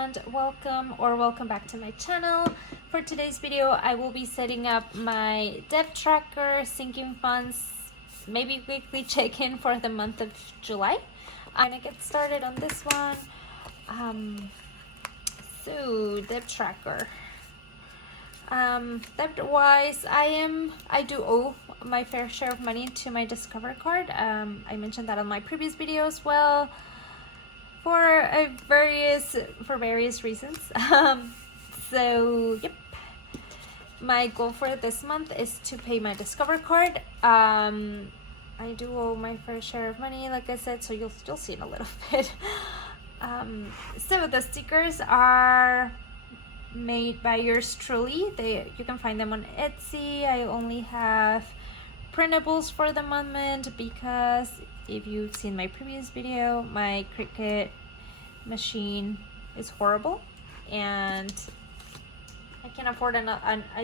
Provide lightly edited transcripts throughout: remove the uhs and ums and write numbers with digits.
and welcome back to my channel. For today's video, I will be setting up my debt tracker, sinking funds, maybe weekly check-in for the month of July. I'm gonna get started on this one. So debt tracker. Debt wise, I do owe my fair share of money to my Discover card. I mentioned that on my previous video as well, for various reasons. So yep, my goal for this month is to pay my Discover card. I do owe my fair share of money, like I said, so you'll see in a little bit. So the stickers are made by yours truly. You can find them on Etsy. I only have printables for the moment because if you've seen my previous video, my Cricut machine is horrible and I can't afford a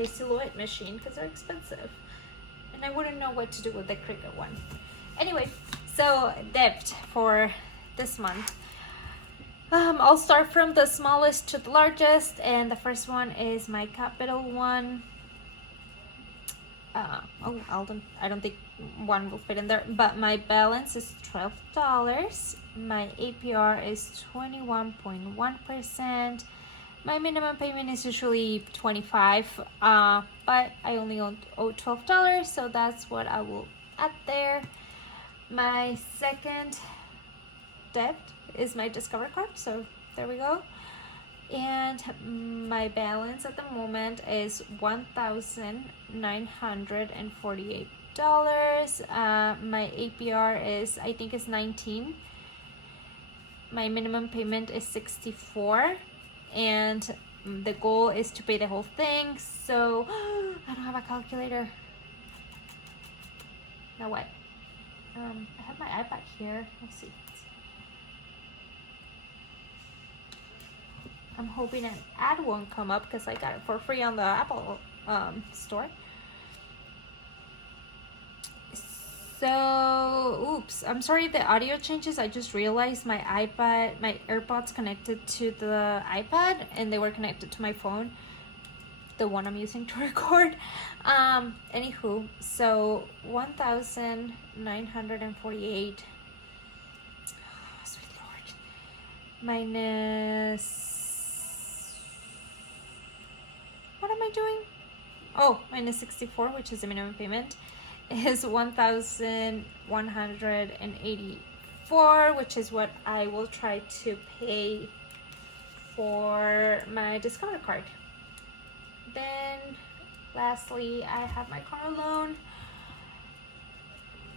Silhouette machine because they're expensive and I wouldn't know what to do with the Cricut one. Anyway, so debt for this month. I'll start from the smallest to the largest, and the first one is my capital one. I don't think one will fit in there, but my balance is $12. My APR is 21.1%. My minimum payment is usually $25, but I only owe $12, so that's what I will add there. My second debt is my Discover card, so there we go. And my balance at the moment is $1,948. My APR is, I think, is 19. My minimum payment is 64, and the goal is to pay the whole thing. So I don't have a calculator. Now what? I have my iPad here. Let's see. I'm hoping an ad won't come up because I got it for free on the Apple store. So, oops, I'm sorry if the audio changes. I just realized my AirPods connected to the iPad and they were connected to my phone, the one I'm using to record. Anywho, so 1,948 sweet Lord, minus, what am I doing? Oh, minus 64, which is the minimum payment, is 1,184, which is what I will try to pay for my Discover card. Then lastly, I have my car loan,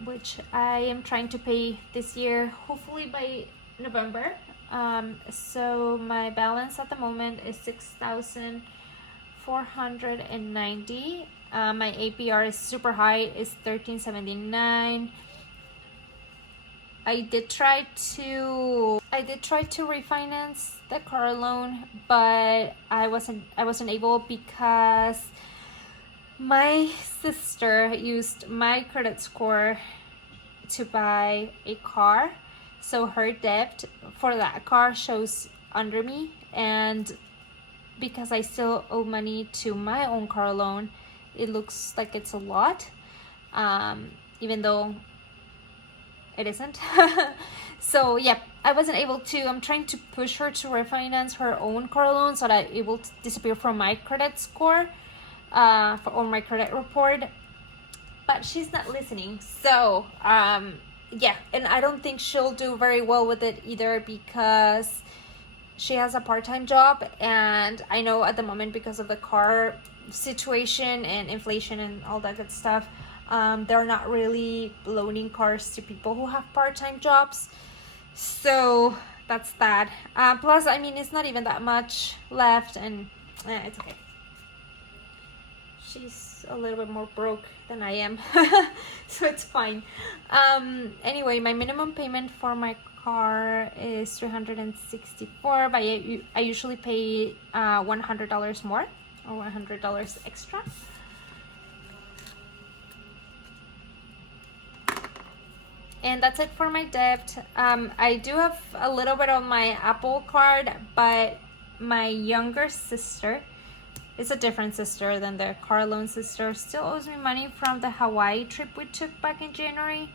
which I am trying to pay this year, hopefully by November. So my balance at the moment is $6,490. My APR is super high, is 13.79. I did try to refinance the car loan, but I wasn't able because my sister used my credit score to buy a car, so her debt for that car shows under me, and because I still owe money to my own car loan, it looks like it's a lot, even though it isn't. So yeah, I wasn't able to. I'm trying to push her to refinance her own car loan so that it will disappear from my credit score, on my credit report, but she's not listening. So yeah, and I don't think she'll do very well with it either because she has a part-time job, and I know at the moment, because of the car situation and inflation and all that good stuff, they're not really loaning cars to people who have part-time jobs. So that's that. Plus, I mean, it's not even that much left, and it's okay. She's a little bit more broke than I am, so it's fine. Anyway, my minimum payment for my car is $364, but I usually pay $100 more, or $100 extra. And that's it for my debt. I do have a little bit on my Apple card, but my younger sister, it's a different sister than the car loan sister, still owes me money from the Hawaii trip we took back in January.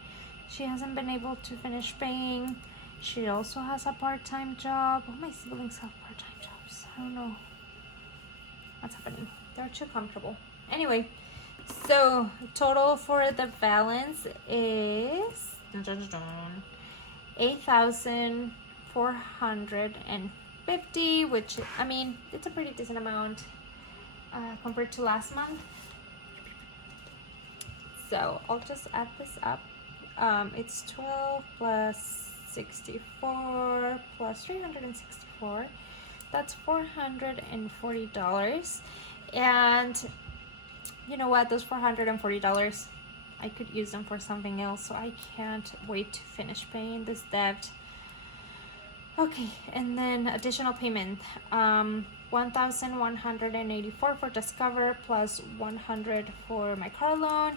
She hasn't been able to finish paying. She also has a part-time job. All my siblings have part-time jobs. I don't know what's happening. They're too comfortable. Anyway, so total for the balance is $8,450, which, I mean, it's a pretty decent amount compared to last month. So I'll just add this up. It's 12 plus 64 plus 364. That's $440. And you know what? Those $440, I could use them for something else, so I can't wait to finish paying this debt. Okay, and then additional payment, 1,184 for Discover plus 100 for my car loan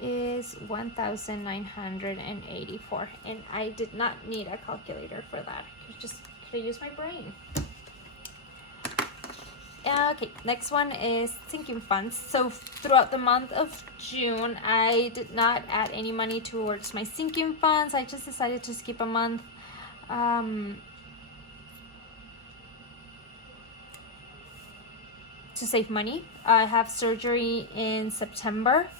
is 1,984, and I did not need a calculator for that. Could have used my brain. Okay, next one is sinking funds. So throughout the month of June, I did not add any money towards my sinking funds. I just decided to skip a month. To save money. I have surgery in September,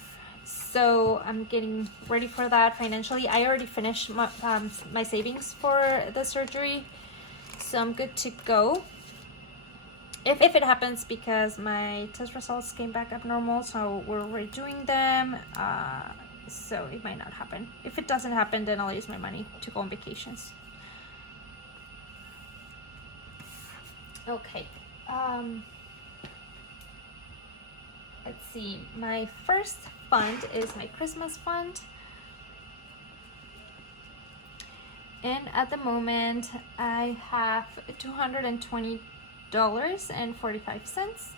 so I'm getting ready for that financially. I already finished my savings for the surgery, so I'm good to go. If it happens, because my test results came back abnormal, so we're redoing them, so it might not happen. If it doesn't happen, then I'll use my money to go on vacations. Okay, let's see. My first fund is my Christmas fund, and at the moment I have $220.45.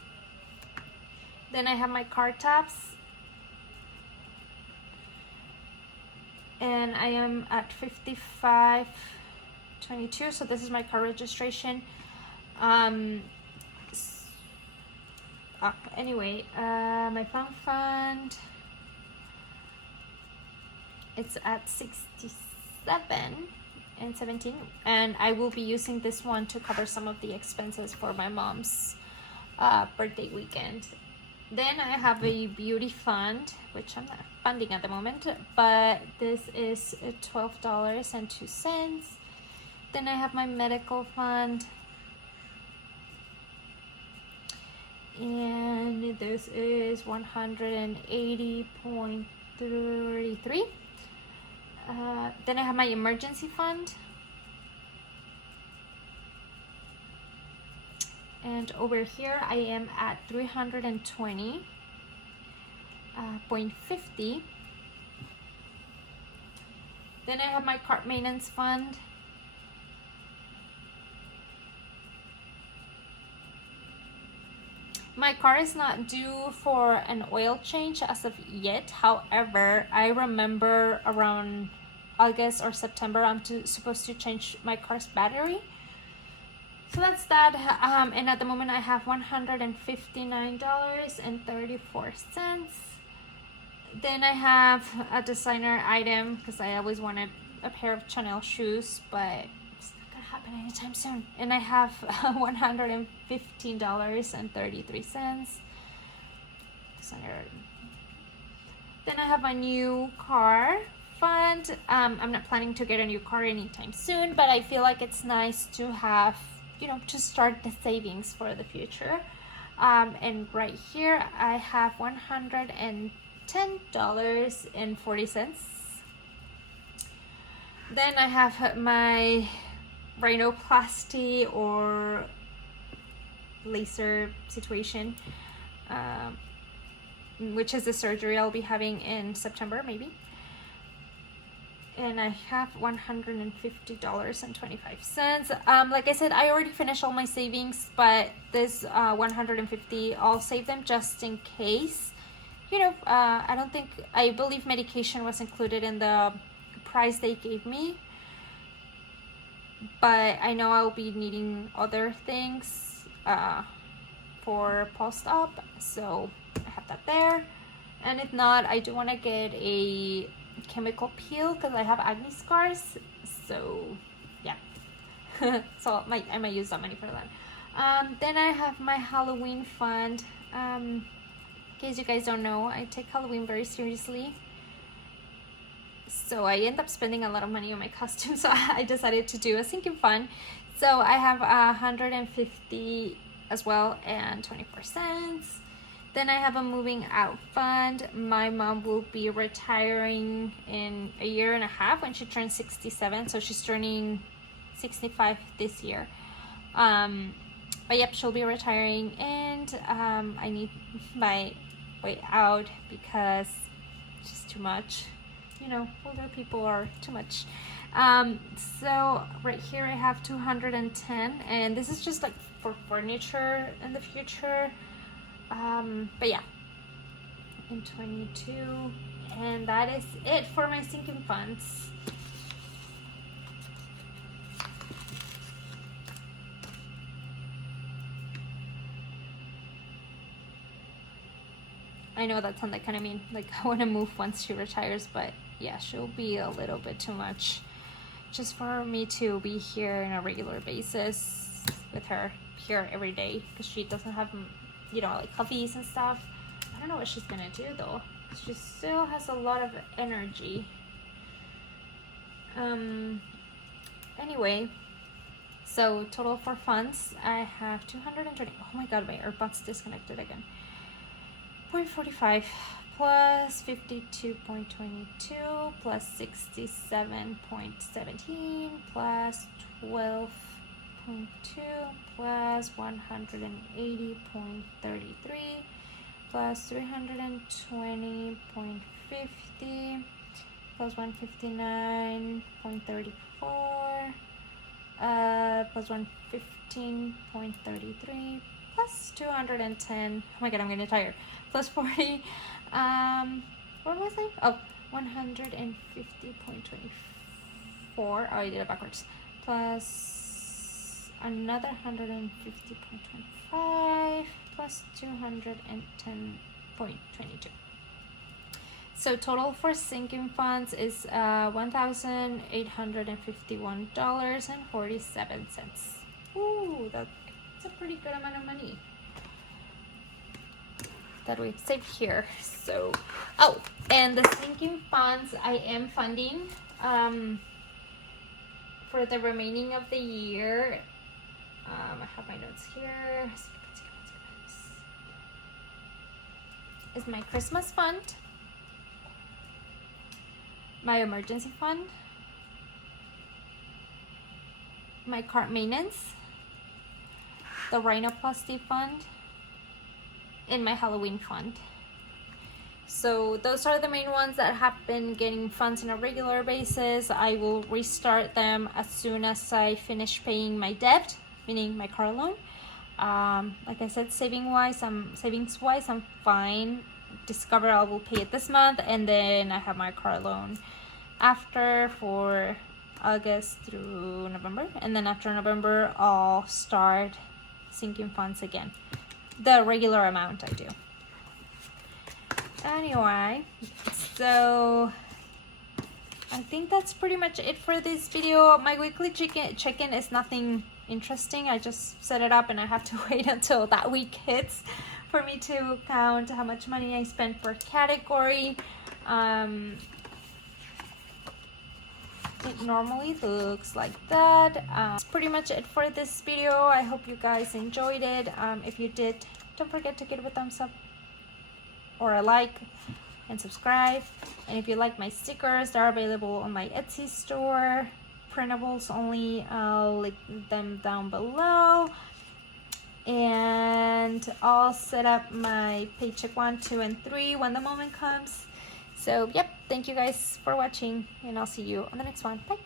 Then I have my car taps, and I am at 55.22. So this is my car registration. Anyway, my fund, it's at 67.17, and I will be using this one to cover some of the expenses for my mom's birthday weekend. Then I have a beauty fund, which I'm not funding at the moment, but this is $12.02. Then I have my medical fund, and this is 180.33. Then I have my emergency fund, and over here I am at 320.50. Then I have my car maintenance fund, my car is not due for an oil change as of yet. However, I remember around August or September I'm supposed to change my car's battery. So that's that. And at the moment I have $159.34. Then I have a designer item because I always wanted a pair of Chanel shoes, but it's not gonna happen anytime soon. And I have $115.33. Then I have my new car fund. I'm not planning to get a new car anytime soon, but I feel like it's nice to have, to start the savings for the future. And right here I have $110.40. Then I have my rhinoplasty or laser situation, which is the surgery I'll be having in September maybe. And I have $150.25. Like I said, I already finished all my savings, but this $150, I'll save them just in case. I believe medication was included in the price they gave me, but I know I'll be needing other things, for post-op, so I have that there. And if not, I do want to get a chemical peel because I have acne scars, so yeah. So I might use that money for that. Then I have my Halloween fund. In case you guys don't know, I take Halloween very seriously, so I end up spending a lot of money on my costumes. So I decided to do a sinking fund. So I have 150 as well and 24 cents. Then I have a moving out fund. My mom will be retiring in a year and a half when she turns 67. So she's turning 65 this year. But yep, she'll be retiring, and I need my way out because it's just too much. You know, older people are too much. So right here I have 210, and this is just like for furniture in the future. But yeah, in 22, and that is it for my sinking funds. I know that sounded kind of mean, like I want to move once she retires, but yeah, she'll be a little bit too much just for me to be here on a regular basis with her here every day, because she doesn't have, you know, like hobbies and stuff. I don't know what she's gonna do though. She still has a lot of energy. Anyway, so total for funds, I have 220. Oh my god, my AirPods disconnected again. 0.45 plus 52.22 plus 67.17 plus 12.2 plus 180.33 plus 320.50 plus 159.34 plus 115.33 plus 210. Oh my god, I'm getting tired. Plus 40. What was I? Oh, 150.24. Oh, I did it backwards. Plus another 150.25 plus 210.22. So total for sinking funds is $1,851.47. Ooh, that's a pretty good amount of money that we've saved here. So, oh, and the sinking funds I am funding for the remaining of the year. I have my notes here. Is my Christmas fund, my emergency fund, my car maintenance, the rhinoplasty fund, and my Halloween fund. So those are the main ones that have been getting funds on a regular basis. I will restart them as soon as I finish paying my debt, meaning my car loan. Like I said, savings-wise, I'm fine. Discover I will pay it this month, and then I have my car loan after for August through November, and then after November I'll start sinking funds again, the regular amount I do. Anyway, so I think that's pretty much it for this video. My weekly check-in is nothing interesting. I just set it up and I have to wait until that week hits for me to count how much money I spent per category. It normally looks like that. That's pretty much it for this video. I hope you guys enjoyed it. If you did, don't forget to give it a thumbs up or a like and subscribe. And if you like my stickers, they're available on my Etsy store, printables only. I'll link them down below, and I'll set up my paycheck 1, 2, and 3 when the moment comes. So yep, thank you guys for watching, and I'll see you on the next one. Bye.